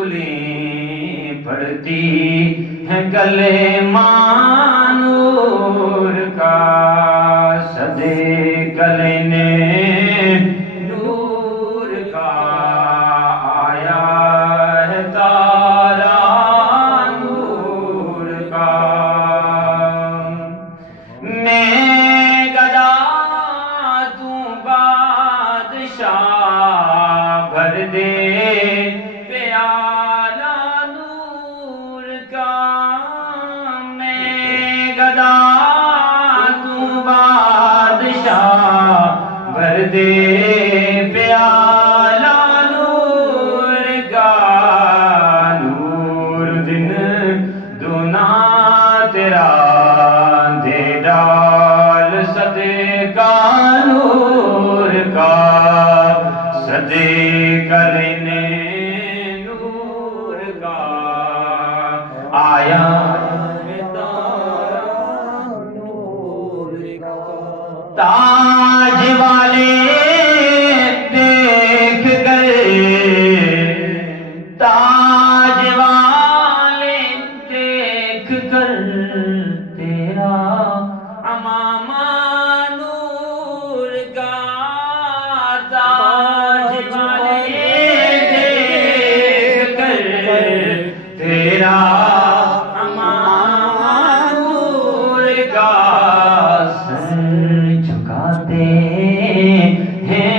بلبلیں پڑھتی ہیں کلمہ نور کا، صدے کلمے نور کا آیا ہے تارا نور کا۔ میں گدا تو بادشاہ، بھر دے پیالہ نور کا۔ میں گدا تو بادشاہ، بھر دے پیالہ نور کا۔ نور دن دونا تیرا دے ڈال صدے کا نور کا، صدے کرنے نور کا آیا تاج والے دیکھ گئے، تاج والے دیکھ کر تیرا امامہ نور کا۔ تاج والے دیکھ کر تیرا امامہ نور کا، سر جھکاتے ہیں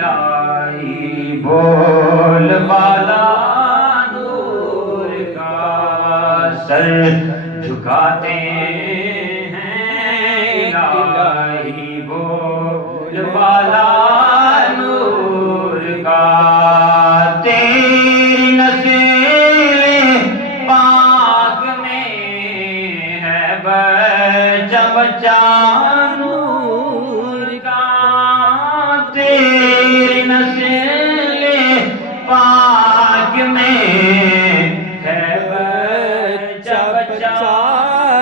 الہی بول بالا نور کا، سر جھکاتے ہیں الہی بول بالا نور کا۔ تیری نسل پاک میں ہے بچہ بچہ نور کا، تیری نسل پاک میں ہے بچہ بچہ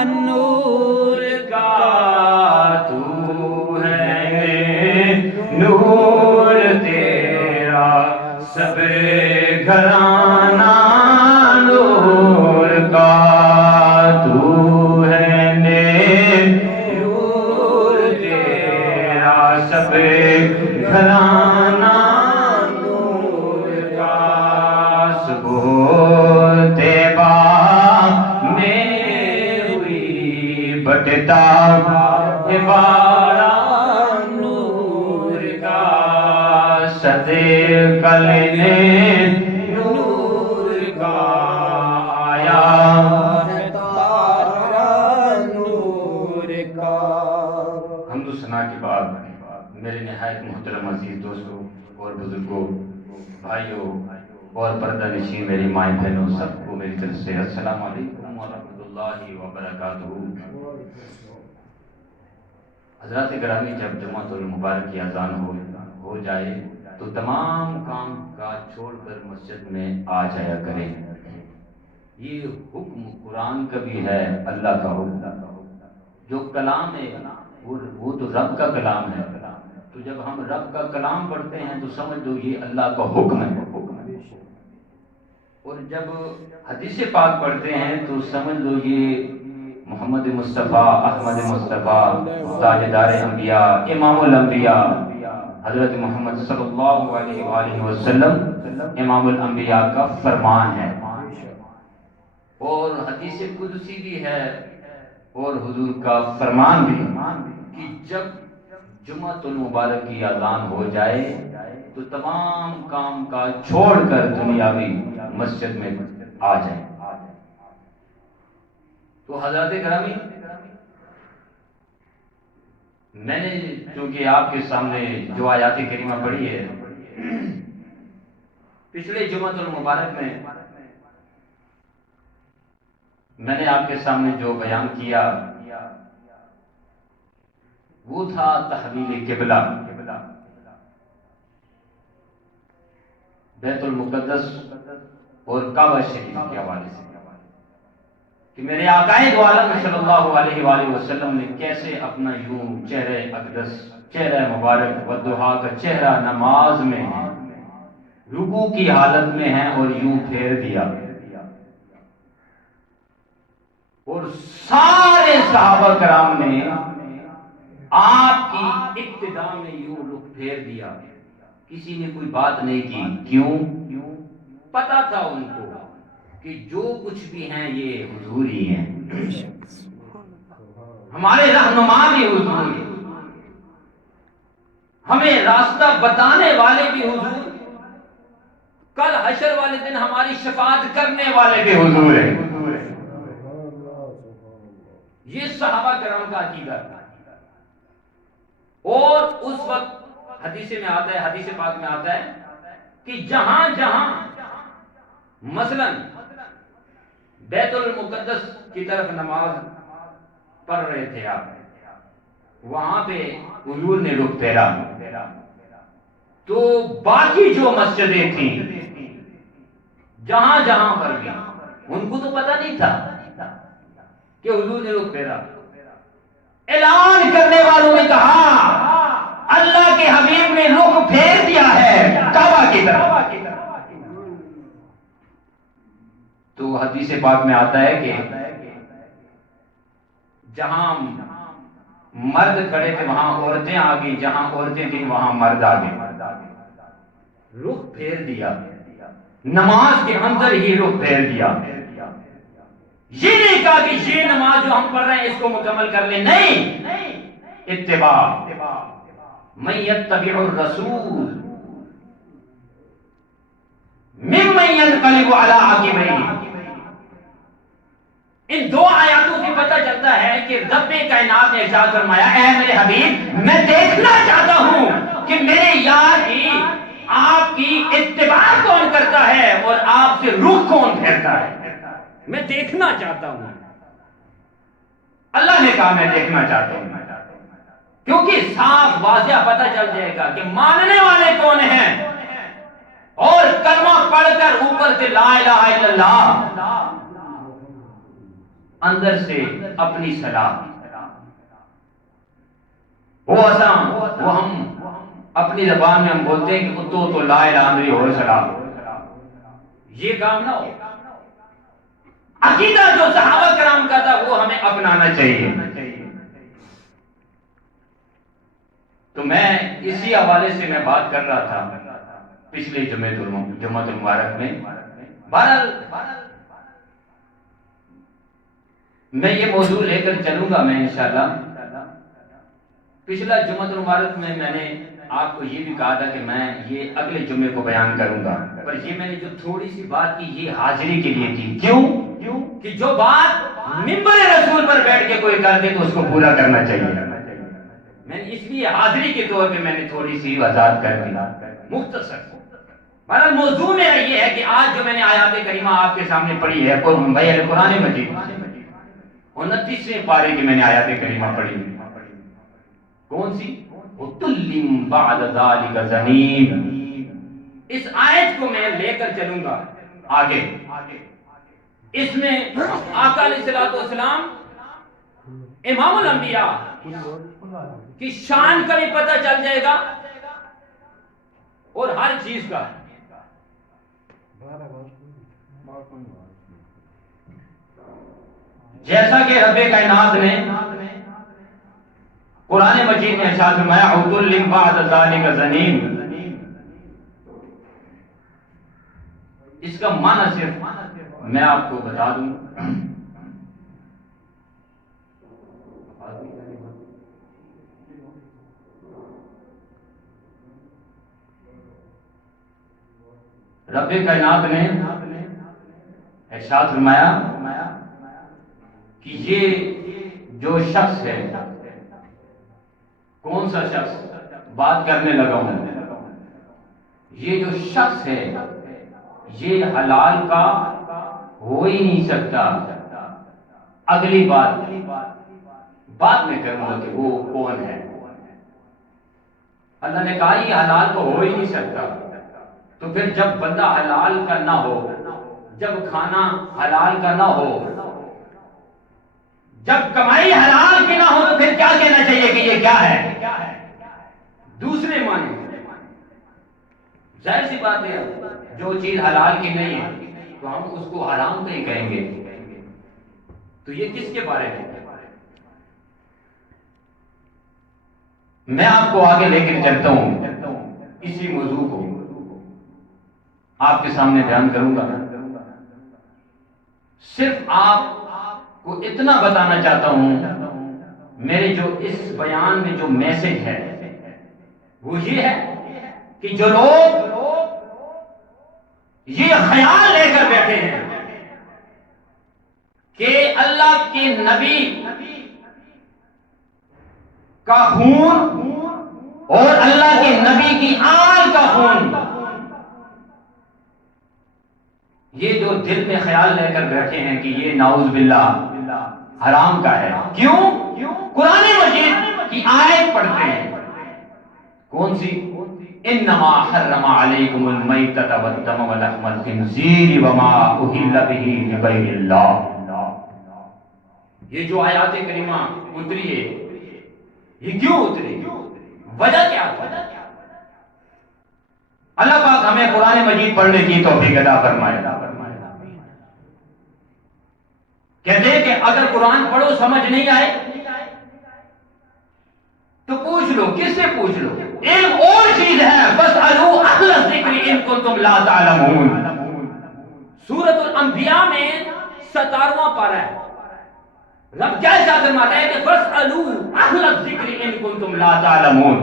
نور کا۔ تو ہے نور تیرا سب گھرانہ نور کا، تو ہے نور تیرا سب گھرانہ نور کا۔ صبح طیبہ میں ہوئی بٹتا بارہ نور کا، صدے کلمے نور کا آیا ہے تارا نور کا۔ حمد و ثنا کے بعد میرے نہایت محترم عزیز دوستوں اور بزرگوں، بھائیوں اور پردہ نشین میری مائیں بہنوں، سب کو میری طرف سے السلام علیکم ورحمۃ اللہ وبرکاتہ۔ حضرات گرامی، جب جمعۃ المبارک کی اذان ہو جائے تو تمام کام کاج چھوڑ کر مسجد میں آ جایا کریں۔ یہ حکم قرآن کا بھی ہے، اللہ کا حکم۔ جو کلام ہے وہ تو رب کا کلام ہے، تو جب ہم رب کا کلام پڑھتے ہیں تو سمجھ لو یہ اللہ کا حکم ہے۔ اور جب حدیث پاک پڑھتے ہیں تو سمجھ لو یہ محمد مصطفیٰ، احمد مصطفیٰ، تاجدار انبیاء، امام الانبیاء حضرت محمد صلی اللہ علیہ وآلہ وسلم امام الانبیاء کا فرمان ہے، اور حدیث قدسی بھی ہے، اور حضور کا فرمان بھی کہ جب جمعۃ المبارک کی اذان ہو جائے تو تمام کام کاج چھوڑ کر دنیاوی مسجد میں آ جائیں۔ تو حضرات گرامی، میں نے چونکہ آپ کے سامنے جو آیات کریمہ پڑھی ہے، پچھلے جمعۃ المبارک میں میں نے آپ کے سامنے جو بیان کیا وہ تھا تحویل قبلہ، بیت المقدس اور کعبہ شریف کے حوالے سے، کہ میرے آقا دو عالم صلی اللہ علیہ وآلہ وسلم نے کیسے اپنا یوں چہرہ اقدس، چہرہ مبارک والضحیٰ کا چہرہ نماز میں رکوع کی حالت میں ہیں اور یوں پھیر دیا، اور سارے صحابہ کرام نے آپ کی ابتدا میں یوں رخ پھیر دیا، کسی نے کوئی بات نہیں کی۔ کیوں؟ پتا تھا ان کو کہ جو کچھ بھی ہیں یہ حضور ہی ہیں، ہمارے رہنما بھی حضور ہیں، ہمیں راستہ بتانے والے بھی حضور، کل حشر والے دن ہماری شفاعت کرنے والے بھی حضور ہیں۔ یہ صحابہ کرام کا عقیدہ تھا۔ اور اس وقت حدیث میں آتا ہے، حدیث پاک میں آتا ہے کہ جہاں جہاں مثلا بیت المقدس کی طرف نماز پڑھ رہے تھے آپ، وہاں پہ حضور نے رخ پھیرا، تو باقی جو مسجدیں تھیں جہاں جہاں پر بھی، ان کو تو پتہ نہیں تھا کہ حضور نے رخ پھیرا۔ اعلان کرنے والوں نے کہا اللہ کے حبیب نے رخ پھیر دیا ہے کعبہ کی طرف۔ تو حدیث پاک میں آتا ہے کہ جہاں مرد کھڑے تھے وہاں عورتیں آ گئی، جہاں عورتیں تھیں وہاں مرد آ گئے، رخ پھیر دیا، نماز کے اندر ہی رخ پھیر دیا۔ یہ نہیں کہا کہ یہ نماز جو ہم پڑھ رہے ہیں اس کو مکمل کر لیں، نہیں، اتباع، من یتبع الرسول ممن ینقلب علی عقبیہ۔ ان دو آیاتوں سے پتہ چلتا ہے کہ رب کائنات نے ارشاد فرمایا، اے میرے حبیب میں دیکھنا چاہتا ہوں کہ میرے یار کی آپ کی اتباع کون کرتا ہے اور آپ سے رخ کون پھیرتا ہے، میں دیکھنا چاہتا ہوں۔ اللہ نے کہا میں دیکھنا چاہتا ہوں، کیونکہ صاف واضح پتہ چل جائے گا کہ ماننے والے کون ہیں، اور کلمہ پڑھ کر اوپر سے لا الہ الا اللہ، اندر سے اپنی صلاح، وہ آسان، وہ ہم اپنی زبان میں ہم بولتے ہیں کہ تو لا الہ الا ہو صلاح، یہ کام نہ ہو۔ عقیدہ جو صحابہ کرام کا تھا وہ ہمیں اپنانا چاہیے۔ تو میں اسی حوالے سے میں بات کر رہا تھا پچھلے جمعہ المبارک میں۔ بہرحال میں یہ موضوع لے کر چلوں گا میں انشاءاللہ۔ پچھلا جمعہ المبارک میں میں نے آپ کو یہ بھی کہا تھا کہ میں یہ اگلے جمعے کو بیان کروں گا، پر یہ میں نے جو تھوڑی سی بات کی یہ حاضری کے لیے کی۔ کیوں کہ جو بات منبر رسول پر بیٹھ کے کوئی کر دے تو اس کو پورا کرنا چاہیے۔ میں نے اس لیے حاضری کے طور پہ میں نے تھوڑی سی وضاحت کر دی مختصر۔ ہمارا موضوع میرا یہ ہے کہ آج جو میں نے آیات کریمہ آپ کے سامنے پڑھی ہے قرآن مجید 29ویں پارے کی میں نے آیات کریمہ پڑھی، کون سی؟ وَتُلِّم بَعْدَ ذَلِكَ زَنِيمٌ۔ اس آیت کو میں لے کر چلوں گا آگے۔ اس میں آقا علیہ الصلوۃ والسلام امام الانبیاء کی شان کا بھی پتہ چل جائے گا اور ہر چیز کا۔ جیسا کہ رب کائنات نے قرآن مجید میں ارشاد فرمایا عُتُلٍّ بَعْدَ ذَلِكَ زَنِيمٌ، اس کا معنی صرف میں آپ کو بتا دوں۔ رب کائنات نے ارشاد فرمایا کہ یہ جو شخص ہے، کون سا شخص؟ بات کرنے لگا ہوں۔ یہ جو شخص ہے یہ حلال کا ہو ہی نہیں سکتا۔ اگلی بات بعد میں کروں گا کہ وہ کون ہے۔ اللہ نے کہا یہ حلال تو ہو ہی نہیں سکتا، تو پھر جب بندہ حلال کا نہ ہو، جب کھانا حلال کا نہ ہو، جب کمائی حلال کی نہ ہو، تو پھر کیا کہنا چاہیے کہ یہ کیا ہے؟ دوسرے معنی ظاہر سی بات ہے جو چیز حلال کی نہیں ہے تو ہم اس کو حرام نہیں کہیں گے. تو یہ کس کے بارے میں؟ میں آپ کو آگے لے کر چلتا ہوں، اسی موضوع کو آپ کے سامنے بیان کروں گا. صرف آپ کو اتنا بتانا چاہتا ہوں، میرے جو اس بیان میں جو میسج ہے وہ یہ ہے کہ جو لوگ یہ خیال لے کر بیٹھے ہیں کہ اللہ کے نبی کا خون اور اللہ کے نبی کی آل کا خون، یہ جو دل میں خیال لے کر بیٹھے ہیں کہ یہ نعوذ باللہ حرام کا ہے. کیوں؟ قرآن مجید کی آیت پڑھتے ہیں. کون سی؟ انما حرم علیکم المیتۃ والدم ولحم الخنزیر وما اہل بہ لغیر اللہ. یہ جو آیات کریمہ اتری ہے یہ کیوں اتری؟ وجہ کیا تھا؟ اللہ پاک ہمیں قرآن مجید پڑھنے کی توفیق عطا فرمائے. کہتے ہیں کہ اگر قرآن پڑھو سمجھ نہیں آئے تو پوچھ لو. کس سے پوچھ لو؟ علم اور چیز ہے. فاسألوا اہل الذکر ان کنتم لا تعلمون. سورۃ الانبیاء میں 17واں پارہ ہے. رب کیا ارشاد فرماتا ہے کہ فاسألوا اہل الذکر ان کنتم لا تعلمون.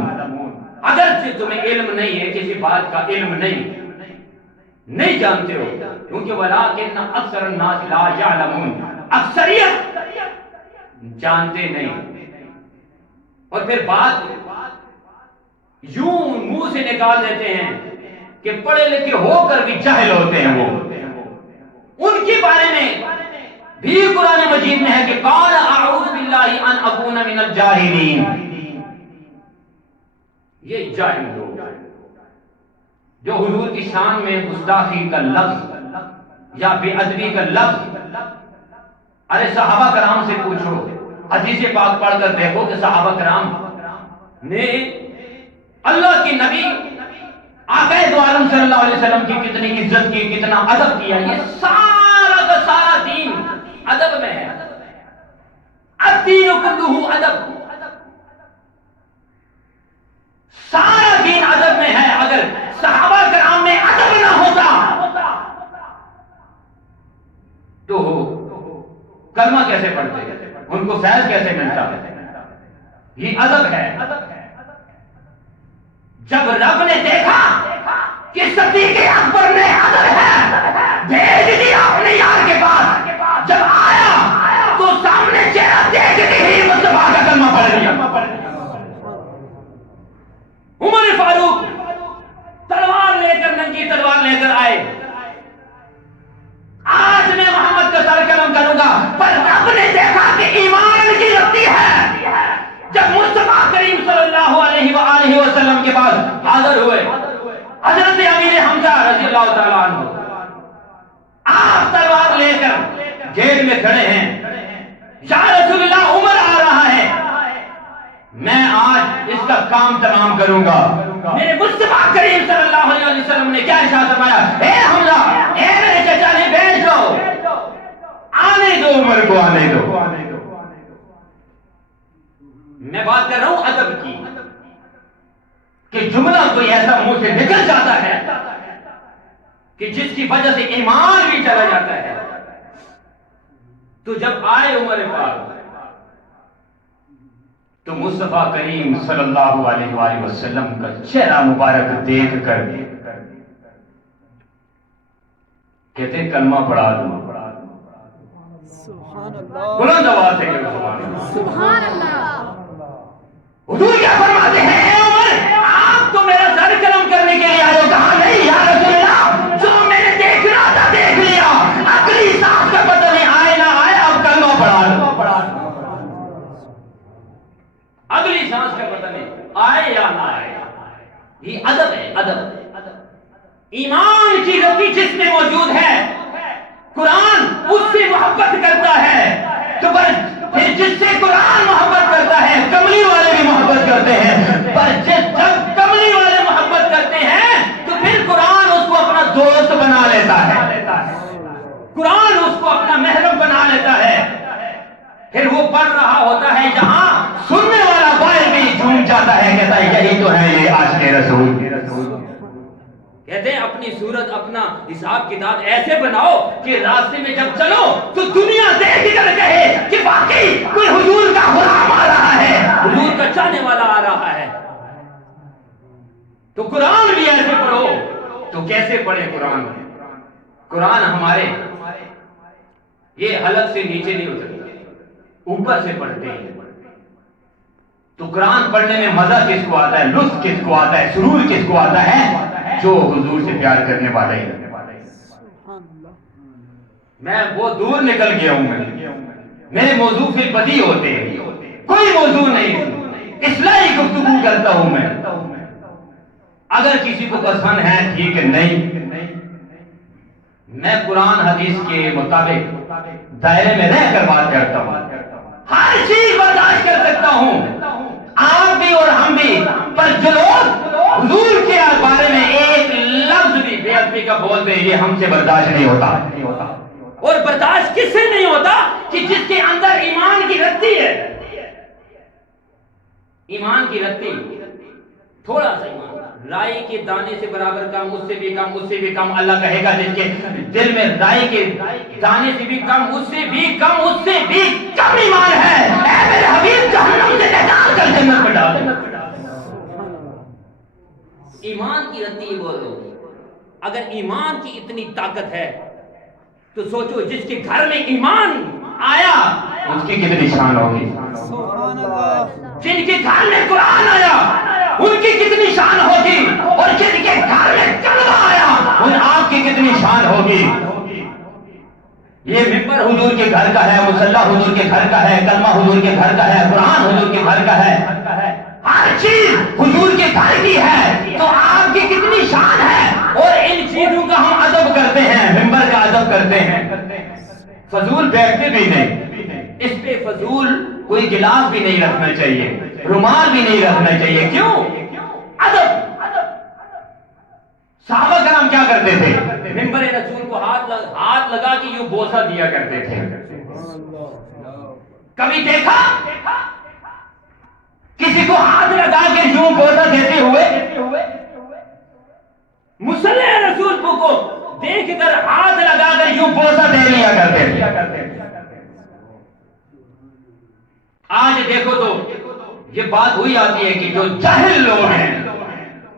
اگر تمہیں علم نہیں ہے، کسی بات کا علم نہیں جانتے ہو، کیونکہ ولکن اکثر الناس لا یعلمون، اکثریت جانتے نہیں. اور پھر بات یوں منہ سے نکال دیتے ہیں کہ پڑھے لکھے ہو کر بھی جاہل ہوتے ہیں. وہ ان کے بارے میں بھی قرآن مجید میں ہے کہ قال اعوذ باللہ ان اکون من الجاہلین. یہ جاہل لوگ جو حضور کی شان میں گستاخی کا لفظ یا بے ادبی کا لفظ، ارے صحابہ کرام سے پوچھو، حدیث پاک پڑھ کر دیکھو کہ صحابہ کرام نے اللہ کے نبی آقا دو عالم صلی اللہ علیہ وسلم کی کتنی عزت کی، کتنا ادب کیا. یہ سارا کا سارا دین ادب میں ہے. الدین کلہ ادب، سارا دین ادب میں ہے. اگر صحابہ کرام میں ادب نہ ہوتا تو کلمہ کیسے پڑھتے، ان کو فیض کیسے ملتا؟ یہ ادب ہے. جب رب نے دیکھا کہ صدیق اکبر میں ادب ہے، بھیج دیا اپنے یار کے پاس. جب آیا تو سامنے چہرہ دیکھتے ہی مصطفیٰ کا کلمہ پڑھ لیا. عمر فاروق تلوار لے کر، ننگی تلوار لے کر آئے. آج میں محمد کا سر قلم کروں گا، پر رب نے دیکھا کہ ایمان کی رتی ہے. جب مصطفیٰ کریم صلی اللہ علیہ وآلہ وسلم کے پاس حاضر ہوئے حضرت امیر حمزہ رضی اللہ تعالیٰ عنہ، آپ تلوار لے کر گیٹ میں کھڑے ہیں. یا رسول اللہ، عمر آ رہا ہے، میں آج اس کا کام تمام کروں گا. میرے مصطفیٰ کریم صلی اللہ علیہ وسلم نے کیا ارشاد فرمایا؟ اے حمزہ، اے میرے چچا نے بھیج دو، آنے دو عمر کو، آنے دو. میں بات کر رہا ہوں ادب کی، کہ جملہ کوئی ایسا منہ سے نکل جاتا ہے کہ جس کی وجہ سے ایمان بھی چلا جاتا ہے. تو جب آئے عمر پاک تو مصطفیٰ کریم صلی اللہ علیہ وآلہ وسلم کا چہرہ مبارک دیکھ کر کہتے کلمہ پڑھا دو. بلند آواز سے کہو سبحان اللہ. حضور کیا فرماتے ہیں؟ اے عمر، آپ تو میرا سر قلم کرنے کے لیے آئے ہو. کہا نہیں یا رسول اللہ، جو میں نے دیکھنا تھا دیکھ لیا، اگلی سانس کا پتہ نہیں آئے نہ آئے، اب کلمہ پڑھا دو. اگلی سانس کا پتہ نہیں آئے یا نہ آئے. یہ ادب ہے. ادب ایمان کی رتی جس میں موجود ہے، قرآن اس سے محبت کرتا ہے. تو پھر جس سے قرآن محبت کرتا ہے، کملی والے بھی محبت کرتے ہیں. پر جب کملی والے محبت کرتے ہیں تو پھر قرآن اس کو اپنا محرم بنا لیتا ہے، پھر وہ پڑھ رہا ہوتا ہے جہاں سننے والا بائیں بھی جھوم جاتا ہے، کہتا ہے یہی تو ہے یہ عاشق رسول۔ کہتے ہیں اپنی صورت اپنا حساب کتاب ایسے بناؤ کہ راستے میں جب چلو تو دنیا دیکھ کر کہے کہ واقعی کوئی حضور کا غلام آ رہا ہے، حضور کا چاہنے والا آ رہا ہے۔ تو قرآن بھی ایسے پڑھو۔ تو کیسے پڑھیں قرآن؟ قرآن ہمارے یہ حلق سے نیچے نہیں اترتے، اوپر سے پڑھتے ہیں۔ تو قرآن پڑھنے میں مزہ کس کو آتا ہے، لطف کس کو آتا ہے، سرور کس کو آتا ہے؟ جو حضور سے پیار کرنے والے ہیں۔ میں بہت دور نکل گیا ہوں، میرے موضوع پھر بدی ہوتے ہیں، کوئی موضوع نہیں، اصلاحی گفتگو کرتا ہوں میں۔ اگر کسی کو پسند ہے ٹھیک ہے، نہیں میں قرآن حدیث کے مطابق دائرے میں رہ کر بات کرتا ہوں، ہر چیز برداشت کر سکتا ہوں، آپ بھی اور ہم بھی۔ پر جو لوگ حضور کے بارے میں ایک لفظ بھی بے ادبی کا بولتے ہیں، یہ ہم سے برداشت نہیں ہوتا۔ اور برداشت کس سے نہیں ہوتا؟ کہ جس کے اندر ایمان کی رتی ہے، ایمان کی رتی، تھوڑا سا ایمان، رائی کے دانے سے برابر کم، اس سے بھی کم، اس سے بھی کم۔ اللہ کہے گا جس کے دل میں رائی کے دانے سے بھی کم، اس سے بھی کم، اس سے بھی کم ایمان ہے، اے میرے حبیب جہنم سے نجات کر جنت میں ڈال۔ ایمان کی رتی بولو۔ اگر ایمان کی اتنی طاقت ہے تو سوچو جس کے گھر میں ایمان آیا اس کی کتنی شان ہوگی، جن کے گھر میں قرآن آیا ان کی کتنی شان ہوگی، اور جن کے گھر میں کلمہ آیا ان آپ کی کتنی شان ہوگی۔ یہ ممبر حضور کے گھر کا ہے، مصلی حضور کے گھر کا ہے، کلمہ حضور کے گھر کا ہے، قرآن حضور کے گھر کا ہے، ہر چیز حضور کے گھر کی ہے، تو آپ کی کتنی شان ہے۔ اور ان چیزوں کا ہم ادب کرتے ہیں، ممبر کا ادب کرتے ہیں، فضول بیٹھتے بھی نہیں، اس پہ فضول کوئی گلاس بھی نہیں رکھنا چاہیے، رومال بھی نہیں رکھنا چاہیے۔ کیوں؟ ادب۔ صحابہ کرام کیا کرتے تھے؟ ممبر رسول کو ہاتھ لگا کے یوں بوسہ دیا کرتے تھے۔ کبھی دیکھا کسی کو ہاتھ لگا کے یوں بوسہ دیتے ہوئے؟ مصلی رسول کو دیکھ کر ہاتھ لگا کر یوں بوسہ دے لیا کرتے تھے۔ آج دیکھو تو یہ بات ہوئی آتی ہے کہ جو جاہل لوگ ہیں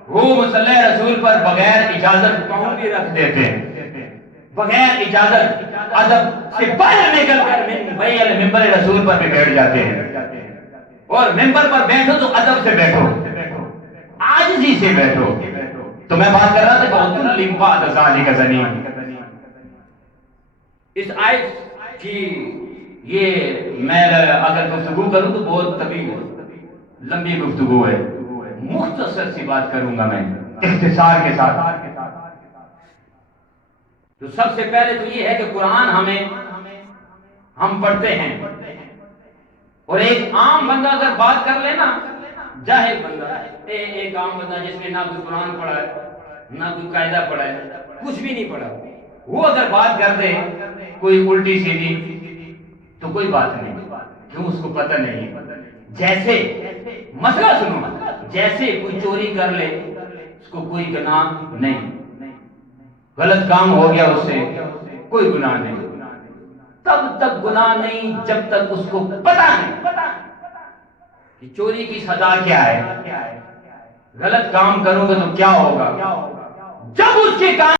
وہ مصلی رسول پر بغیر اجازت پاؤں بھی رکھ دیتے ہیں، بغیر اجازت ادب سے باہر نکل کر ممبر رسول پر بھی بیٹھ جاتے ہیں۔ اور ممبر پر بیٹھو تو ادب سے بیٹھو، عاجزی سے بیٹھو۔ تو میں بات کر رہا تھا بہت لمبا دسالی کا زمین، اس آیت کی یہ میں اگر گفتگو کروں تو بہت طویل لمبی گفتگو ہے، مختصر سی بات کروں گا میں اختصار کے ساتھ۔ تو سب سے پہلے تو یہ ہے کہ قرآن ہم پڑھتے ہیں، اور ایک عام بندہ اگر بات کر لے نا، جاہل بندہ، ایک عام بندہ جس نے نہ کوئی قرآن پڑھا ہے نہ کوئی قاعدہ پڑھا ہے، کچھ بھی نہیں پڑھا، وہ اگر بات کر دے کوئی الٹی سیدھی تو کوئی بات نہیں، کیوں؟ اس کو پتہ نہیں۔ جیسے مسئلہ سنو، جیسے کوئی چوری کر لے اس کو کوئی گناہ نہیں، غلط کام ہو گیا اس سے کوئی گناہ نہیں، تب تک گناہ نہیں جب تک اس کو پتہ نہیں کہ چوری کی سزا کیا ہے، غلط کام کروں گا تو کیا ہوگا۔ جب اس کے کام